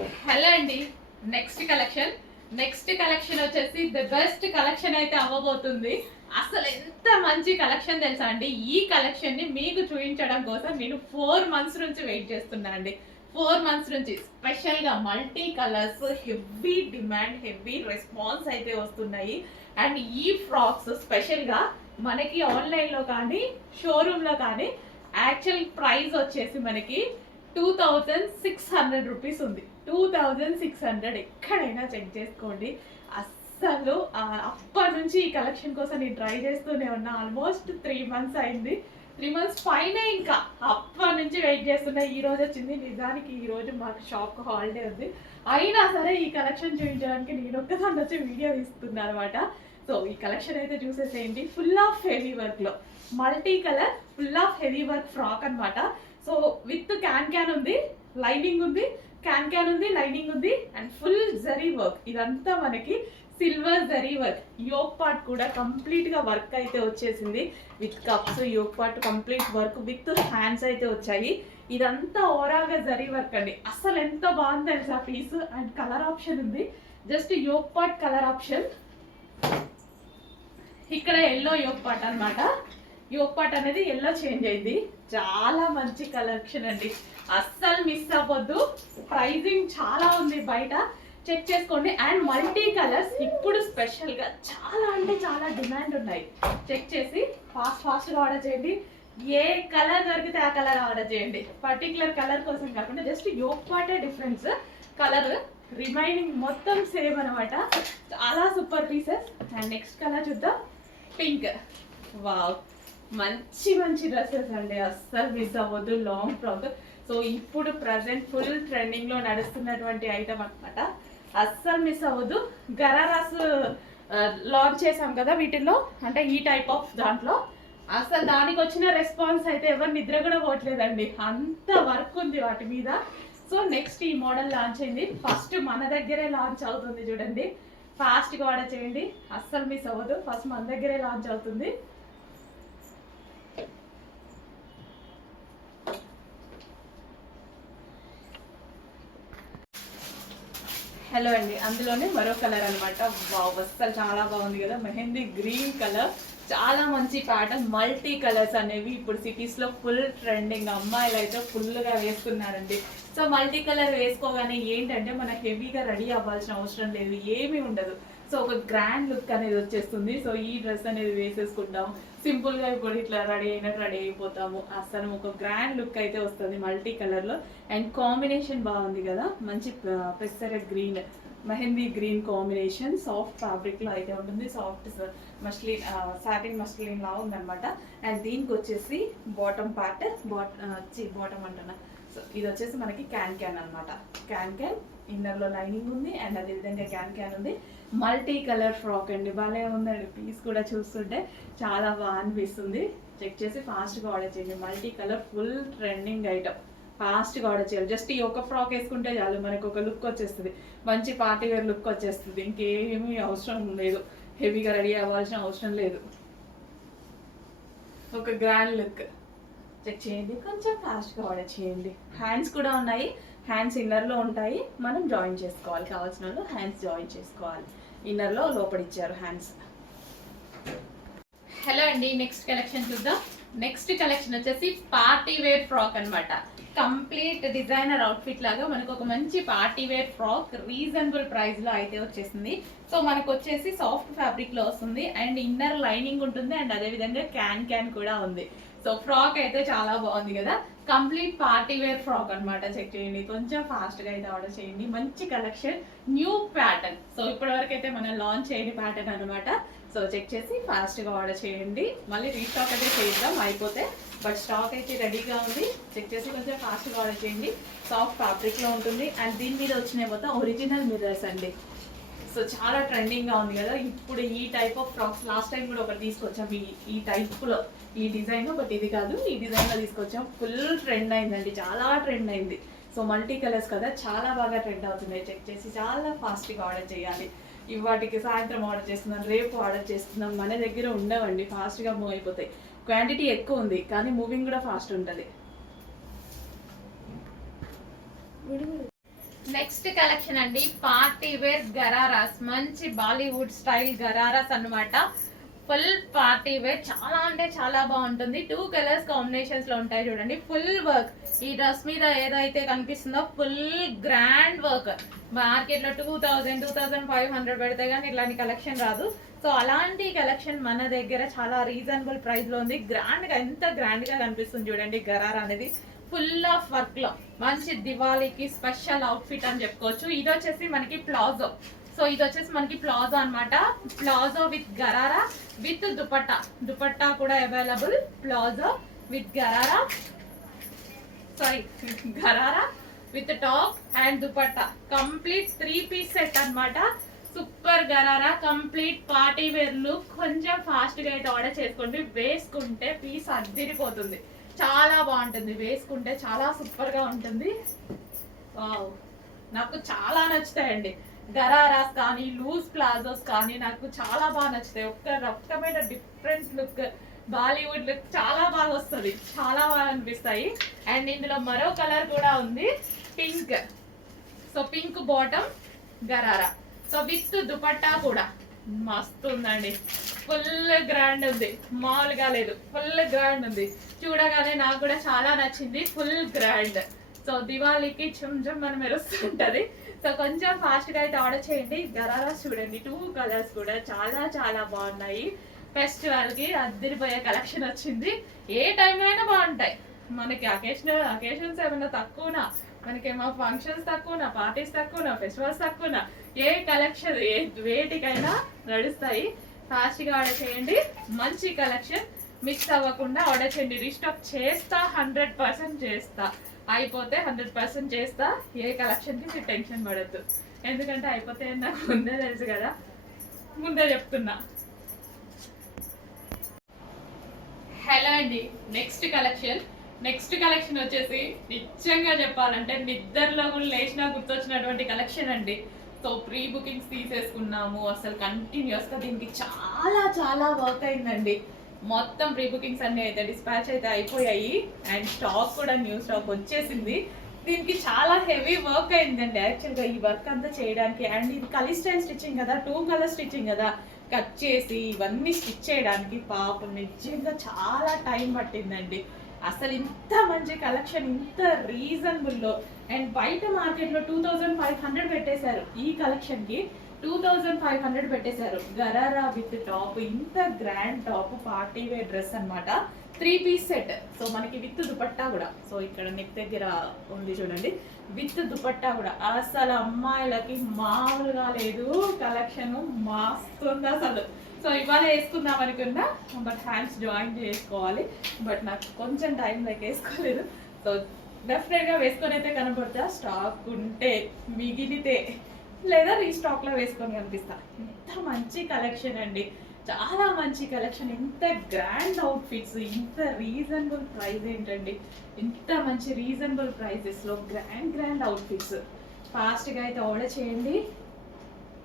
Hello అండి. Next collection వచ్చేసి the best collection అయితే అవ్వబోతుంది. అసలు ఎంత మంచి కలెక్షన్ తెలుసా అండి. ఈ కలెక్షన్ ని మీకు చూపించడం కోసం నేను 4 months నుంచి వెయిట్ చేస్తున్నా అండి. 4 months నుంచి స్పెషల్ గా multi colours, heavy demand, heavy response అయితే వస్తున్నాయి. అండ్ ఈ ఫ్రాక్స్ స్పెషల్ గా మనకి ఆన్లైన్ లో కానీ షోరూమ్ లో కానీ యాక్చువల్ ప్రైస్ వచ్చేసి మనకి 2600 రూపీస్ ఉంది. 2600 ఎక్కడైనా చెక్ చేసుకోండి. అస్సలు అప్పటి నుంచి ఈ కలెక్షన్ కోసం నేను ట్రై చేస్తూనే ఉన్నా. ఆల్మోస్ట్ 3 months అయింది. 3 months పైన ఇంకా అప్పటి నుంచి వెయిట్ చేస్తున్నా. ఈ రోజు వచ్చింది. నిజానికి ఈ రోజు మాకు షాప్ హాలిడే ఉంది. అయినా సరే ఈ కలెక్షన్ చూపించడానికి నేను ఒక్కసారి వచ్చి వీడియో తీస్తున్నా అనమాట. సో ఈ కలెక్షన్ అయితే చూసేసేయండి. ఫుల్ ఆఫ్ హెవీ వర్క్ లో multi colour full of heavy work frock అనమాట. సో విత్ క్యాన్ ఉంది, లైనింగ్ ఉంది, క్యాన్ ఉంది, లైనింగ్ ఉంది అండ్ ఫుల్ జరీ వర్క్. ఇదంతా మనకి silver zari work. Yoke part కూడా కంప్లీట్ గా వర్క్ అయితే వచ్చేసింది. With cups, yoke part complete work with hands అయితే వచ్చాయి. ఇదంతా ఓవరాల్ గా జరీ వర్క్ అండి. అసలు ఎంత బాగుంది తెలుసా పీస్. అండ్ కలర్ ఆప్షన్ ఉంది. Just yoke part colour option. ఇక్కడ ఎల్లో యోక్ పార్ట్ అనమాట. యోక్ పార్ట్ అనేది ఎల్లో చేంజ్ అయింది. చాలా మంచి కలెక్షన్ అండి. అస్సలు మిస్ అవ్వద్దు. ప్రైజింగ్ చాలా ఉంది, బయట చెక్ చేసుకోండి. అండ్ మల్టీ కలర్స్ ఇప్పుడు స్పెషల్ గా చాలా అంటే చాలా డిమాండ్ ఉన్నాయి. చెక్ చేసి ఫాస్ట్ గా ఆర్డర్ చేయండి. ఏ కలర్ దొరికితే ఆ కలర్ ఆర్డర్ చేయండి. పర్టికులర్ కలర్ కోసం కాకుండా జస్ట్ యోక్ పార్టే డిఫరెన్స్, కలర్ రిమైనింగ్ మొత్తం సేమ్ అనమాట. చాలా super pieces. And next colour చూద్దాం. పింక్. వావ్, మంచి మంచి డ్రెస్సెస్ అండి. అస్సలు మిస్ అవ్వద్దు. Long frock. సో ఇప్పుడు ప్రజెంట్ ఫుల్ ట్రెండింగ్ లో నడుస్తున్నటువంటి ఐటమ్ అనమాట. అస్సలు మిస్ అవ్వద్దు. గరారాస్ లాంచ్ చేసాం కదా వీటిల్లో, అంటే ఈ టైప్ ఆఫ్ దాంట్లో. అసలు దానికి వచ్చిన రెస్పాన్స్ అయితే ఎవరు నిద్ర కూడా పోవట్లేదండి. అంత వర్క్ ఉంది వాటి మీద. సో నెక్స్ట్ ఈ మోడల్ లాంచ్ అయింది. ఫస్ట్ మన దగ్గరే లాంచ్ అవుతుంది చూడండి. ఫాస్ట్గా ఆర్డర్ చేయండి. అస్సలు మిస్ అవ్వదు. ఫస్ట్ మన దగ్గరే లాంచ్ అవుతుంది. హలో అండి. అందులోనే మరో కలర్ అనమాట. వావ్, అస్సలు చాలా బాగుంది కదా. Mehndi green colour. చాలా మంచి ప్యాటర్న్. మల్టీ కలర్స్ అనేవి ఇప్పుడు సిటీస్ లో ఫుల్ ట్రెండింగ్. అమ్మాయిలు అయితే ఫుల్ గా వేస్తున్నారండి. సో మల్టీ కలర్ వేసుకోగానే ఏంటంటే మన హెవీగా రెడీ అవ్వాల్సిన అవసరం లేదు, ఏమీ ఉండదు. సో ఒక గ్రాండ్ లుక్ అనేది వచ్చేస్తుంది. సో ఈ డ్రెస్ అనేది వేసేసుకుంటాం. సింపుల్ గా ఇప్పుడు ఇట్లా రెడీ అయినట్టు రెడీ అయిపోతాము. అసలు ఒక గ్రాండ్ లుక్ అయితే వస్తుంది మల్టీ కలర్ లో. అండ్ కాంబినేషన్ బాగుంది కదా. మంచి pesarattu green, mehndi green combination. Soft fabric లో అయితే ఉంటుంది. సాఫ్ట్ మస్లిన్, సాటిన్ మస్లిన్ లా ఉందన్నమాట. అండ్ దీనికి వచ్చేసి బాటమ్ పార్ట్, బాటమ్ అంటున్నా. సో ఇది వచ్చేసి మనకి క్యాన్ అనమాట. క్యాన్ ఇన్నర్ లో లైనింగ్ ఉంది అండ్ అదే విధంగా క్యాన్ ఉంది. మల్టీ కలర్ ఫ్రాక్ అండి. భలే ఉందండి. పీస్ కూడా చూస్తుంటే చాలా బాగా అనిపిస్తుంది. చెక్ చేసి ఫాస్ట్గా ఆర్డర్ చేయండి. Multi colour full trending item. ఫాస్ట్గా ఆర్డర్ చేయాలి. జస్ట్ ఈ ఒక ఫ్రాక్ వేసుకుంటే చాలు, మనకు ఒక లుక్ వచ్చేస్తుంది. మంచి పార్టీ వేర్ లుక్ వచ్చేస్తుంది. ఇంకేమీ అవసరం లేదు, హెవీగా రెడీ అవ్వాల్సిన అవసరం లేదు. ఒక గ్రాండ్ లుక్. చెక్ చేయండి. కొంచెం ఫాస్ట్గా ఆర్డర్ చేయండి. హ్యాండ్స్ కూడా ఉన్నాయి. హ్యాండ్స్ ఇన్నర్లో ఉంటాయి. మనం జాయిన్ చేసుకోవాలి. కావాల్సిన వాళ్ళు హ్యాండ్స్ జాయిన్ చేసుకోవాలి. ఇన్నర్లో లోపల ఇచ్చారు హ్యాండ్స్. హలో అండి. నెక్స్ట్ కలెక్షన్ చూద్దాం. నెక్స్ట్ కలెక్షన్ వచ్చేసి పార్టీ వేర్ ఫ్రాక్ అనమాట. కంప్లీట్ డిజైనర్ అవుట్ఫిట్ లాగా మనకు ఒక మంచి party wear frock reasonable price లో అయితే వచ్చేసింది. సో మనకు వచ్చేసి సాఫ్ట్ ఫ్యాబ్రిక్ లో వస్తుంది అండ్ ఇన్నర్ లైనింగ్ ఉంటుంది అండ్ అదే విధంగా క్యాన్ కూడా ఉంది. సో ఫ్రాక్ అయితే చాలా బాగుంది కదా. కంప్లీట్ పార్టీ వేర్ ఫ్రాక్ అనమాట. చెక్ చేయండి. కొంచెం ఫాస్ట్ గా అయితే ఆర్డర్ చేయండి. మంచి కలెక్షన్, న్యూ ప్యాటర్న్. సో ఇప్పటి వరకు అయితే మనం లాంచ్ చేయని ప్యాటర్న్ అనమాట. సో చెక్ చేసి ఫాస్ట్ గా ఆర్డర్ చేయండి. మళ్ళీ రీస్టాక్ అయితే చేద్దాం అయిపోతే, బట్ స్టాక్ అయితే రెడీగా ఉంది. చెక్ చేసి కొంచెం ఫాస్ట్గా ఆర్డర్ చేయండి. సాఫ్ట్ ఫ్యాబ్రిక్ లో ఉంటుంది అండ్ దీని మీద వచ్చినాయి మొత్తం ఒరిజినల్ మిర్రర్స్ అండి. సో చాలా ట్రెండింగ్ గా ఉంది కదా ఇప్పుడు ఈ type of frocks. Last time కూడా ఒకటి తీసుకొచ్చాం ఈ టైప్ లో, ఈ డిజైన్. బట్ ఇది కాదు, ఈ డిజైన్ లో తీసుకొచ్చాం. ఫుల్ ట్రెండ్ అయిందండి, చాలా ట్రెండ్ అయింది. సో మల్టీ కలర్స్ కదా, చాలా బాగా ట్రెండ్ అవుతున్నాయి. చెక్ చేసి చాలా ఫాస్ట్గా ఆర్డర్ చేయాలి. ఇవాటికి సాయంత్రం ఆర్డర్ చేస్తున్నాం, రేపు ఆర్డర్ చేస్తున్నాం. మన దగ్గర ఉండవండి, ఫాస్ట్గా మూవ్ అయిపోతాయి. క్వాంటిటీ ఎక్కువ ఉంది కానీ మూవింగ్ కూడా ఫాస్ట్ ఉంటుంది. నెక్స్ట్ కలెక్షన్ అండి పార్టీ వేర్ గరారాస్, మంచి బాలీవుడ్ స్టైల్ గరారాస్ అన్నమాట. ఫుల్ పార్టీ వేర్, చాలా అంటే చాలా బాగుంటుంది. 2 కలర్స్ కాంబినేషన్స్ లో ఉంటాయి చూడండి. ఫుల్ వర్క్, ఈ డ్రెస్ మీద ఏదైతే కనిపిస్తుందో ఫుల్ గ్రాండ్ వర్క్. మార్కెట్ లో 2000-2500 పెడితే కానీ ఇలాంటి కలెక్షన్ రాదు. సో అలాంటి కలెక్షన్ మన దగ్గర చాలా రీజనబుల్ ప్రైస్ లో ఉంది. గ్రాండ్ గా, ఎంత గ్రాండ్ గా కనిపిస్తుంది చూడండి గరారా అనేది. ఫుల్ ఆఫ్ వర్క్ లో మంచి దివాళీకి స్పెషల్ అవుట్ఫిట్ అని చెప్పుకోవచ్చు. ఇది వచ్చేసి మనకి ప్లాజో. సో ఇది వచ్చేసి మనకి ప్లాజో అన్నమాట. Palazzo with gharara with dupatta. Dupatta కూడా available. Palazzo with gharara, sorry gharara with top and dupatta. Complete 3 piece set అన్నమాట. Super gharara, complete party wear look. కొంచెం ఫాస్ట్ గా అయితే ఆర్డర్ చేసుకోండి. వేసుకుంటే పీస్ అద్దిరిపోతుంది, చాలా బాగుంటుంది. వేసుకుంటే చాలా సూపర్ గా ఉంటుంది. నాకు చాలా నచ్చుతాయండి గరారాస్ కానీ లూజ్ ప్లాజోస్ కానీ, నాకు చాలా బాగా నచ్చుతాయి. ఒక్క రకమైన డిఫరెంట్ లుక్, బాలీవుడ్ లుక్ చాలా బాగా వస్తుంది, చాలా బాగా అనిపిస్తాయి. అండ్ ఇందులో మరో కలర్ కూడా ఉంది, pink. So pink bottom gharara, so with dupatta కూడా మస్తు ఉందండి. ఫుల్ గ్రాండ్ ఉంది, మామూలుగా లేదు, ఫుల్ గ్రాండ్ ఉంది. చూడగానే నాకు కూడా చాలా నచ్చింది, ఫుల్ గ్రాండ్. సో దివాళీకి చుమ్ మనం మెరుస్తుంటది. సో కొంచెం ఫాస్ట్ గా అయితే ఆర్డర్ చేయండి. గరారాస్ చూడండి, 2 కలర్స్ కూడా చాలా చాలా బాగున్నాయి. ఫెస్టివల్ కి అద్దరిపోయే కలెక్షన్ వచ్చింది. ఏ టైంలో అయినా బాగుంటాయి. మనకి అకేషన్స్ ఏమైనా తక్కువనా, మనకేమో ఫంక్షన్స్ తక్కువనా, పార్టీస్ తక్కువనా, ఫెస్టివల్స్ తక్కువనా, ఏ కలెక్షన్ ఏ వేటికైనా నడుస్తాయి. ఫాస్ట్ గా ఆర్డర్ చేయండి. మంచి కలెక్షన్ మిస్ అవ్వకుండా ఆర్డర్ చేయండి. రీస్టాక్ చేస్తా, 100% చేస్తా. అయిపోతే 100% చేస్తా. ఏ కలెక్షన్ కి మీరు టెన్షన్ పడద్దు, ఎందుకంటే అయిపోతే నాకు ముందే తెలుసు కదా, ముందే చెప్తున్నా. హలో అండి, నెక్స్ట్ కలెక్షన్ వచ్చేసి నిజంగా చెప్పాలంటే నిద్రలో కూడా లేచినా గుర్తొచ్చినటువంటి కలెక్షన్ అండి. సో ప్రీ బుకింగ్స్ తీసేసుకున్నాము. అసలు కంటిన్యూస్గా దీనికి చాలా చాలా వర్క్ అయిందండి. మొత్తం ప్రీ బుకింగ్స్ అన్ని అయితే డిస్పాచ్ అయితే అయిపోయాయి. అండ్ స్టాక్ కూడా న్యూ స్టాక్ వచ్చేసింది. దీనికి చాలా హెవీ వర్క్ అయిందండి యాక్చువల్గా ఈ వర్క్ అంతా చేయడానికి. అండ్ ఇది కలిస్టైల్ స్టిచ్చింగ్ కదా, 2 కలర్ స్టిచ్చింగ్ కదా, కట్ చేసి ఇవన్నీ స్టిచ్ చేయడానికి పాపం నిజంగా చాలా టైం పట్టిందండి. అసలు ఇంత మంచి కలెక్షన్ ఇంత రీజనబుల్లో. అండ్ బయట మార్కెట్లో 2500 పెట్టేశారు, ఈ కలెక్షన్కి 2500 పెట్టేశారు. గరారా విత్ టాప్, ఇంత grand top, party wear dress అనమాట. 3 పీస్ సెట్. సో మనకి విత్ దుపట్టా కూడా. సో ఇక్కడ నెక్ దగ్గర ఉంది చూడండి, విత్ దుపట్టా కూడా. అసలు అమ్మాయిలకి మామూలుగా లేదు కలెక్షన్, మస్తుంది అసలు. సో ఇవాళ వేసుకుందాం అనుకున్నా, బట్ హ్యాండ్స్ జాయిన్ చేసుకోవాలి. బట్ నాకు కొంచెం టైం లైక్ వేసుకోలేదు. సో డెఫినెట్గా వేసుకొని అయితే కనపడతా, స్టాక్ ఉంటే, మిగిలితే లేదా రీస్టాక్లో వేసుకొని కనిపిస్తా. ఇంత మంచి కలెక్షన్ అండి, చాలా మంచి కలెక్షన్. ఇంత గ్రాండ్ అవుట్ఫిట్స్, ఇంత రీజనబుల్ ప్రైస్ ఏంటండి. ఇంత మంచి రీజనబుల్ ప్రైజెస్లో గ్రాండ్ అవుట్ఫిట్స్. ఫాస్ట్గా అయితే ఆర్డర్ చేయండి.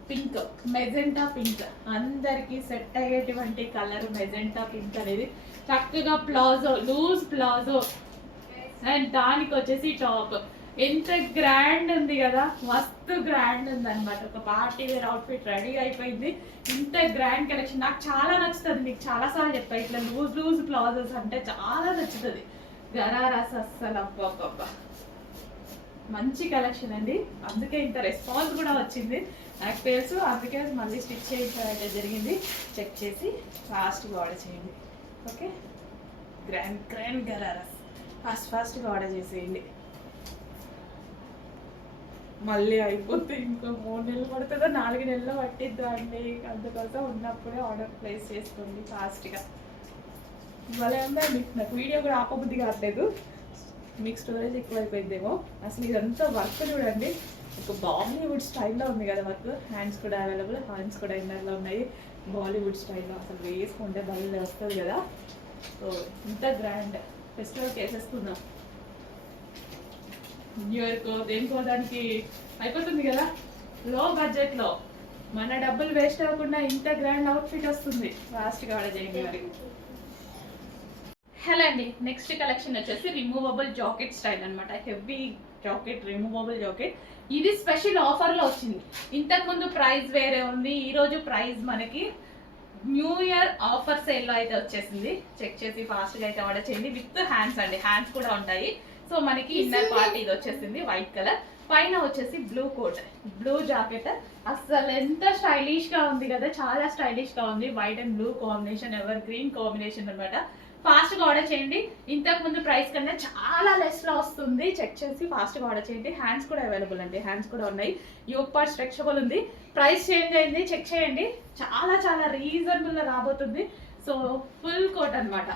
పింక్, మెజెంటా పింక్, అందరికీ సెట్ అయ్యేటువంటి కలర్ మెజెంటా పింక్ అనేది. చక్కగా ప్లాజో, లూజ్ ప్లాజో, అండ్ దానికి వచ్చేసి టాప్. ఎంత గ్రాండ్ ఉంది కదా, మస్తు గ్రాండ్ ఉంది అనమాట. ఒక పార్టీ వేర్ అవుట్ఫిట్ రెడీ అయిపోయింది. ఇంత గ్రాండ్ కలెక్షన్ నాకు చాలా నచ్చుతుంది. మీకు చాలాసార్లు చెప్పాను, ఇట్లా లూజ్ ప్లాజోస్ అంటే చాలా నచ్చుతుంది. గరారాస్ అస్సలు అబ్బా మంచి కలెక్షన్ అండి. అందుకే ఇంత రెస్పాన్స్ కూడా వచ్చింది నాకు తెలుసు. అందుకే మళ్ళీ స్టిచ్ చేయించడం జరిగింది. చెక్ చేసి ఫాస్ట్గా ఆర్డర్ చేయండి. ఓకే, గ్రాండ్ గరారాస్ ఫాస్ట్గా ఆర్డర్ చేసేయండి. మళ్ళీ అయిపోతే ఇంకో 3 నెలలు పడుతుందో 4 నెలలు పట్టిద్దా అండి. అందుకోసం ఉన్నప్పుడే ఆర్డర్ ప్లేస్ చేసుకోండి ఫాస్ట్గా. ఇవాళ ఉందండి, నాకు వీడియో కూడా ఆపబుద్ధి కావట్లేదు. మీకు స్టోరేజ్ ఎక్కువ అయిపోయిందేమో. అసలు ఇదంతా వర్క్ చూడండి, ఒక బాలీవుడ్ స్టైల్లో ఉంది కదా వర్క్. హ్యాండ్స్ కూడా అవైలబుల్, హ్యాండ్స్ కూడా ఇన్నర్లో ఉన్నాయి బాలీవుడ్ స్టైల్లో. అసలు వేసుకుంటే భలే వస్తుంది కదా. సో ఇంత గ్రాండ్ ఫెస్టివల్కి వేసేసుకుందాం. న్యూ ఇయర్కో దేనికో దానికి అయిపోతుంది కదా. లో బడ్జెట్లో మన డబ్బులు వేస్ట్ అవ్వకుండా ఇంత గ్రాండ్ అవుట్ఫిట్ వస్తుంది. ఫాస్ట్గా ఆర్డర్ చేయండి మరి. హలో అండి, నెక్స్ట్ కలెక్షన్ వచ్చేసి రిమూవబుల్ జాకెట్ స్టైల్ అనమాట. Jacket, removable jacket. ఇది స్పెషల్ ఆఫర్లో వచ్చింది. ఇంతకుముందు ప్రైస్ వేరే ఉంది, ఈరోజు ప్రైస్ మనకి న్యూ ఇయర్ ఆఫర్ సేల్లో అయితే వచ్చేసింది. చెక్ చేసి ఫాస్ట్గా అయితే ఆర్డర్ చేయండి. విత్ హ్యాండ్స్ అండి, హ్యాండ్స్ కూడా ఉంటాయి. సో మనకి ఇన్నర్ పార్ట్ ఇది వచ్చేసింది వైట్ కలర్, పైన వచ్చేసి బ్లూ కోట్, బ్లూ జాకెట్. అసలు ఎంత స్టైలిష్ గా ఉంది కదా, చాలా స్టైలిష్ గా ఉంది. White and blue combination, evergreen combination అనమాట. ఫాస్ట్ గా ఆర్డర్ చేయండి. ఇంతకు ముందు ప్రైస్ కన్నా చాలా లెస్ లో వస్తుంది. చెక్ చేసి ఫాస్ట్ గా ఆర్డర్ చేయండి. హ్యాండ్స్ కూడా అవైలబుల్ అండి, హ్యాండ్స్ కూడా ఉన్నాయి. యోక్ పార్ట్ స్ట్రెచబుల్ ఉంది. ప్రైస్ చేంజ్ అయింది, చెక్ చేయండి. చాలా చాలా రీజనబుల్ గా రాబోతుంది. సో ఫుల్ కోట్ అనమాట,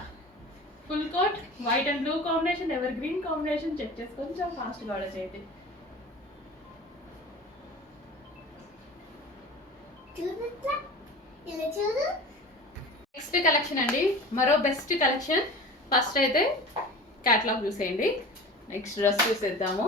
full coat white and blue combination, evergreen combination. Check చేసి కొంచెం ఫాస్ట్ గా ఆర్డర్ చేయండి. నెక్స్ట్ కలెక్షన్ అండి, మరో బెస్ట్ కలెక్షన్. ఫస్ట్ అయితే క్యాటలాగ్ చూసేయండి, నెక్స్ట్ డ్రెస్ చూసేద్దాము.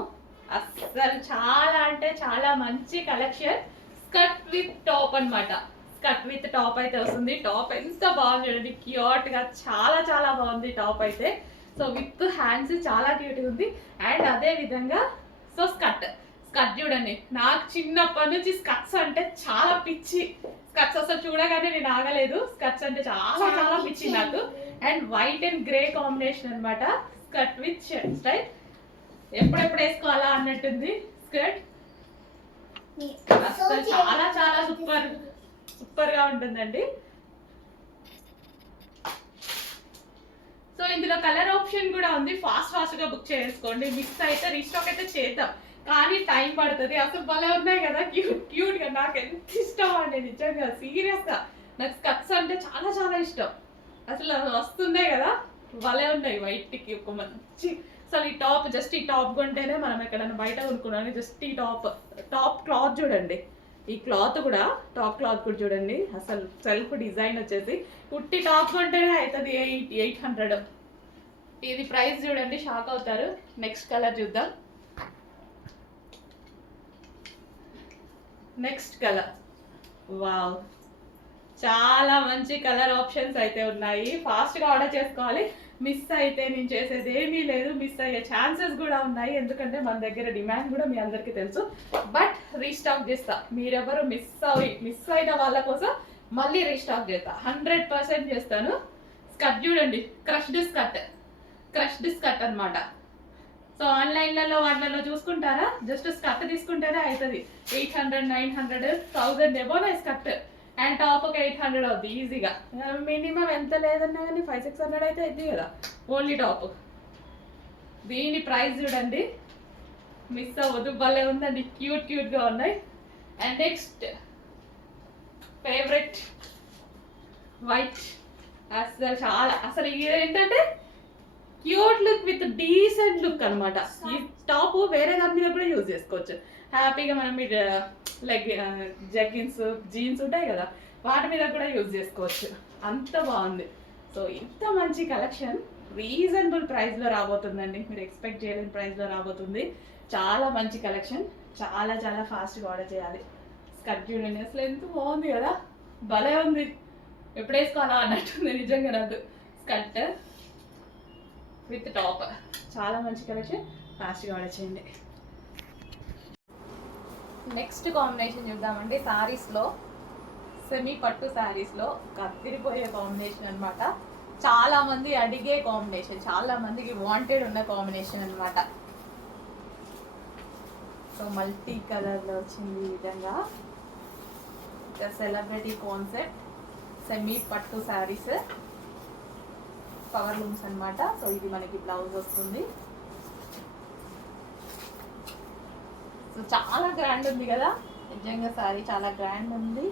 అస్సలు చాలా అంటే చాలా మంచి కలెక్షన్. స్కర్ట్ విత్ టాప్ అన్నమాట. స్కర్ట్ విత్ టాప్ అయితే వస్తుంది. టాప్ ఎంత బాగుంది చూడండి, క్యూట్ గా చాలా చాలా బాగుంది టాప్ అయితే. సో విత్ హ్యాండ్స్ చాలా క్యూట్ ఉంది. అండ్ అదే విధంగా సో స్కర్ట్ చూడండి, నాకు చిన్నప్పటి నుంచి స్కర్ట్స్ అంటే చాలా పిచ్చి. స్కర్ట్స్ అసలు చూడగానే నేను ఆగలేదు. స్కర్ట్స్ అంటే చాలా చాలా పిచ్చి నాకు. And white and grey combination అనమాట. స్కర్ట్ విత్ షర్ట్ స్టైల్, ఎప్పుడెప్పుడు వేసుకోవాలా అన్నట్టుంది స్కర్ట్. అసలు చాలా చాలా సూపర్ సూపర్ గా ఉంటుందండి. సో ఇందులో కలర్ ఆప్షన్ కూడా ఉంది. ఫాస్ట్ గా బుక్ చేసుకోండి. మిక్స్ అయితే రీస్టాక్ అయితే చేద్దాం, కానీ టైం పడుతుంది. అసలు భలే ఉన్నాయి కదా, క్యూట్ గా. నాకు ఎంత ఇష్టం అండి నిజంగా, సీరియస్ గా. నాకు స్కర్ట్స్ అంటే చాలా చాలా ఇష్టం. అసలు వస్తున్నాయి కదా, భలే ఉన్నాయి. వైట్ కి ఒక మంచి, అసలు ఈ టాప్, జస్ట్ ఈ టాప్ కొంటేనే మనం ఎక్కడైనా బయట కొనుక్కున్నాను. జస్ట్ ఈ టాప్ క్లాత్ చూడండి, ఈ క్లాత్ కూడా, టాప్ క్లాత్ కూడా చూడండి. అసలు సెల్ఫ్ డిజైన్ వచ్చేసి కుట్టి టాప్ కొంటేనే అవుతుంది 800. ఇది ప్రైస్ చూడండి, షాక్ అవుతారు. నెక్స్ట్ కలర్ చూద్దాం. నెక్స్ట్ కలర్, వావ్, చాలా మంచి కలర్ ఆప్షన్స్ అయితే ఉన్నాయి. ఫాస్ట్గా ఆర్డర్ చేసుకోవాలి. మిస్ అయితే నేను చేసేది ఏమీ లేదు, మిస్ అయ్యే ఛాన్సెస్ కూడా ఉన్నాయి. ఎందుకంటే మన దగ్గర డిమాండ్ కూడా మీ అందరికీ తెలుసు. బట్ రీస్టాక్ చేస్తా, మీరెవరు మిస్ అయిన వాళ్ళ కోసం మళ్ళీ రీస్టాక్ చేస్తా, 100% చేస్తాను. స్కర్ట్ చూడండి, క్రష్డ్ స్కర్ట్ అనమాట. సో ఆన్లైన్లలో వాటిలలో చూసుకుంటారా, జస్ట్ స్కర్ట్ తీసుకుంటేనే అవుతుంది 800, 900, 1000 ఎబోనా స్కర్ట్. అండ్ టాప్ ఒక 800 అవుతుంది ఈజీగా. మినిమం ఎంత లేదన్నా కానీ 500-600 అయితే అవుతుంది కదా ఓన్లీ టాప్. దీని ప్రైస్ చూడండి, మిస్ అవ్వదు, భలే ఉందండి, క్యూట్గా ఉన్నాయి. And next favourite white. అసలు చాలా, అసలు ఏంటంటే cute look with decent look అనమాట. ఈ టాప్ వేరే దాని మీద కూడా యూజ్ చేసుకోవచ్చు హ్యాపీగా. మనం లైక్ జగ్గిన్స్, జీన్స్ ఉంటాయి కదా, వాటి మీద కూడా యూజ్ చేసుకోవచ్చు. అంత బాగుంది. సో ఇంత మంచి కలెక్షన్ రీజనబుల్ ప్రైస్లో రాబోతుందండి. మీరు ఎక్స్పెక్ట్ చేయలేని ప్రైస్లో రాబోతుంది. చాలా మంచి కలెక్షన్, చాలా చాలా ఫాస్ట్గా ఆర్డర్ చేయాలి. స్కర్ట్ చూడండి, అసలు ఎంత బాగుంది కదా, భలే ఉంది. ఎప్పుడు వేసుకోవాలా అన్నట్టుంది నిజంగా నాకు. స్కర్ట్ విత్ టాప్, చాలా మంచి కలెక్షన్, ఫాస్ట్గా ఆర్డర్ చేయండి. నెక్స్ట్ కాంబినేషన్ చూద్దామండి. శారీస్లో, సెమీ పట్టు శారీస్లో కత్తిరిపోయే కాంబినేషన్ అనమాట. చాలా మంది అడిగే కాంబినేషన్, చాలా మందికి వాంటెడ్ ఉన్న కాంబినేషన్ అనమాట. సో మల్టీ కలర్లో వచ్చింది ఈ విధంగా. సెలబ్రిటీ కాన్సెప్ట్ సెమీ పట్టు శారీస్, పవర్ లూమ్స్ అనమాట. సో ఇది మనకి బ్లౌజ్ వస్తుంది. సో చాలా గ్రాండ్ ఉంది కదా, నిజంగా శారీ చాలా గ్రాండ్ ఉంది.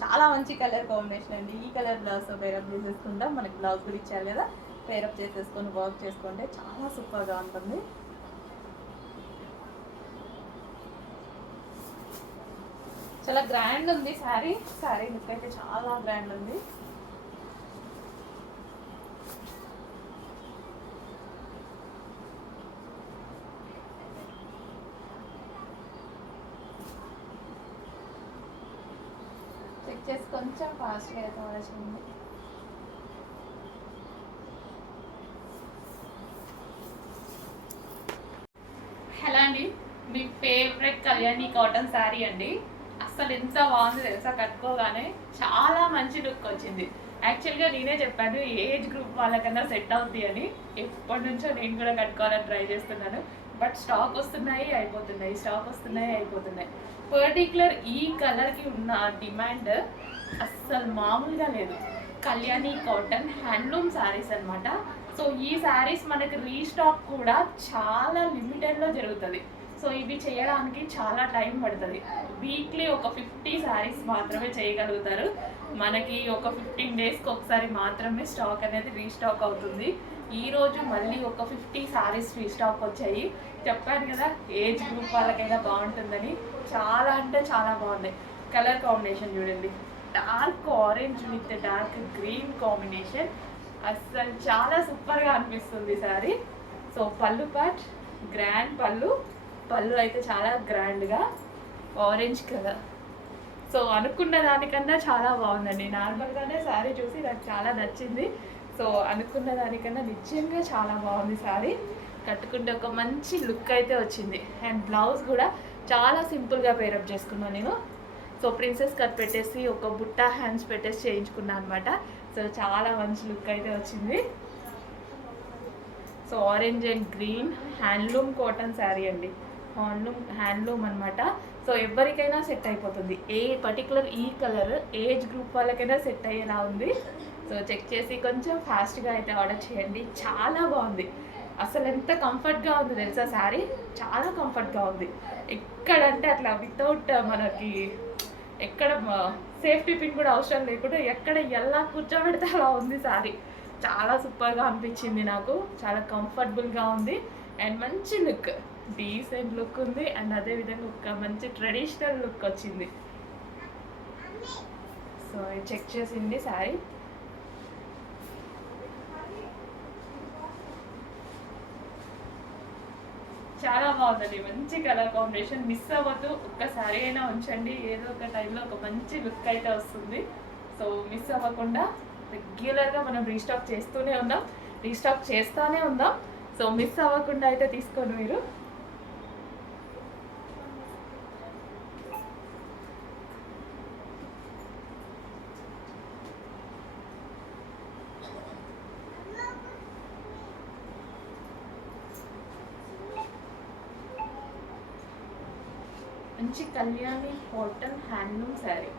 చాలా మంచి కలర్ కాంబినేషన్ అండి. ఈ కలర్ బ్లౌజ్ పేరప్ చేసేసుకుంటాం. మనకి బ్లౌజ్ కూడా ఇచ్చారు కదా, పేరప్ చేసేసుకొని వర్క్ చేసుకుంటే చాలా సూపర్గా ఉంటుంది. చాలా గ్రాండ్ ఉంది శారీ. శారీ లుక్ అయితే చాలా గ్రాండ్ ఉంది. చెక్ చేసి కొంచెం ఫాస్ట్గా అయితే ఆలోచించండి. శారీ మీ ఫేవరెట్ కళ్యాణి కాటన్ శారీ అండి. అసలు ఎంత బాగుంది తెలుసా, కట్టుకోగానే చాలా మంచి లుక్ వచ్చింది. యాక్చువల్గా నేనే చెప్పాను ఏజ్ గ్రూప్ వాళ్ళకన్నా సెట్ అవుద్ది అని. ఎప్పటి నుంచో నేను కూడా కట్టుకోవాలని ట్రై చేస్తున్నాను. బట్ స్టాక్ వస్తున్నాయి అయిపోతున్నాయి, స్టాక్ వస్తున్నాయి అయిపోతున్నాయి. పర్టికులర్ ఈ కలర్కి ఉన్న డిమాండ్ అస్సలు మామూలుగా లేదు. కళ్యాణి కాటన్ హ్యాండ్లూమ్ శారీస్ అనమాట. సో ఈ శారీస్ మనకి రీస్టాక్ కూడా చాలా లిమిటెడ్లో జరుగుతుంది. సో ఇవి చేయడానికి చాలా టైం పడుతుంది. వీక్లీ ఒక 50 శారీస్ మాత్రమే చేయగలుగుతారు. మనకి ఒక 15 డేస్కి ఒకసారి మాత్రమే స్టాక్ అనేది రీస్టాక్ అవుతుంది. ఈరోజు మళ్ళీ ఒక 50 శారీస్ రీస్టాక్ వచ్చాయి. చెప్పాను కదా ఏజ్ గ్రూప్ వాళ్ళకైనా బాగుంటుందని. చాలా అంటే చాలా బాగున్నాయి. కలర్ కాంబినేషన్ చూడండి, dark orange with dark green combination. అస్సలు చాలా సూపర్గా అనిపిస్తుంది సారీ. సో పళ్ళు పార్ట్ గ్రాండ్ పళ్ళు అయితే చాలా గ్రాండ్గా ఆరెంజ్ కలర్. సో అనుకున్న దానికన్నా చాలా బాగుందండి. నార్మల్గానే శారీ చూసి నాకు చాలా నచ్చింది. సో అనుకున్న దానికన్నా నిజంగా చాలా బాగుంది శారీ. కట్టుకుంటే ఒక మంచి లుక్ అయితే వచ్చింది. అండ్ బ్లౌజ్ కూడా చాలా సింపుల్గా పేరప్ చేసుకున్నాను నేను. సో ప్రిన్సెస్ కట్ పెట్టేసి ఒక బుట్ట హ్యాండ్స్ పెట్టేసి చేయించుకున్నాను అనమాట. సో చాలా మంచి లుక్ అయితే వచ్చింది. So orange and green handloom cotton sari అండి. హ్యాండ్లూమ్ అనమాట. సో ఎవరికైనా సెట్ అయిపోతుంది. ఏ పర్టికులర్ ఈ కలర్ ఏజ్ గ్రూప్ వాళ్ళకైనా సెట్ అయ్యేలా ఉంది. సో చెక్ చేసి కొంచెం ఫాస్ట్గా అయితే ఆర్డర్ చేయండి. చాలా బాగుంది. అసలు ఎంత కంఫర్ట్గా ఉంది తెలుసా శారీ. చాలా కంఫర్ట్గా ఉంది. ఎక్కడంటే అట్లా వితౌట్ మనకి ఎక్కడ సేఫ్టీ పిన్ కూడా అవసరం లేకుండా ఎక్కడ ఎలా కూర్చోబెడితే అలా ఉంది శారీ. చాలా సూపర్గా అనిపించింది నాకు. చాలా కంఫర్టబుల్గా ఉంది అండ్ మంచి లుక్, డీసెంట్ లుక్ ఉంది. అండ్ అదేవిధంగా ఒక మంచి ట్రెడిషనల్ లుక్ వచ్చింది. సో చెక్ చేసింది శారీ. చాలా బాగుందండి. మంచి కలర్ కాంబినేషన్. మిస్ అవ్వద్దు. ఒక్కసారి అయినా ఉంచండి. ఏదో ఒక టైంలో ఒక మంచి లుక్ అయితే వస్తుంది. సో మిస్ అవ్వకుండా రెగ్యులర్గా మనం రీస్టాక్ చేస్తూనే ఉందాం. సో మిస్ అవ్వకుండా అయితే తీసుకోండి మీరు. మంచి కళ్యాణి కాటన్ హ్యాండ్లూమ్ శారీ.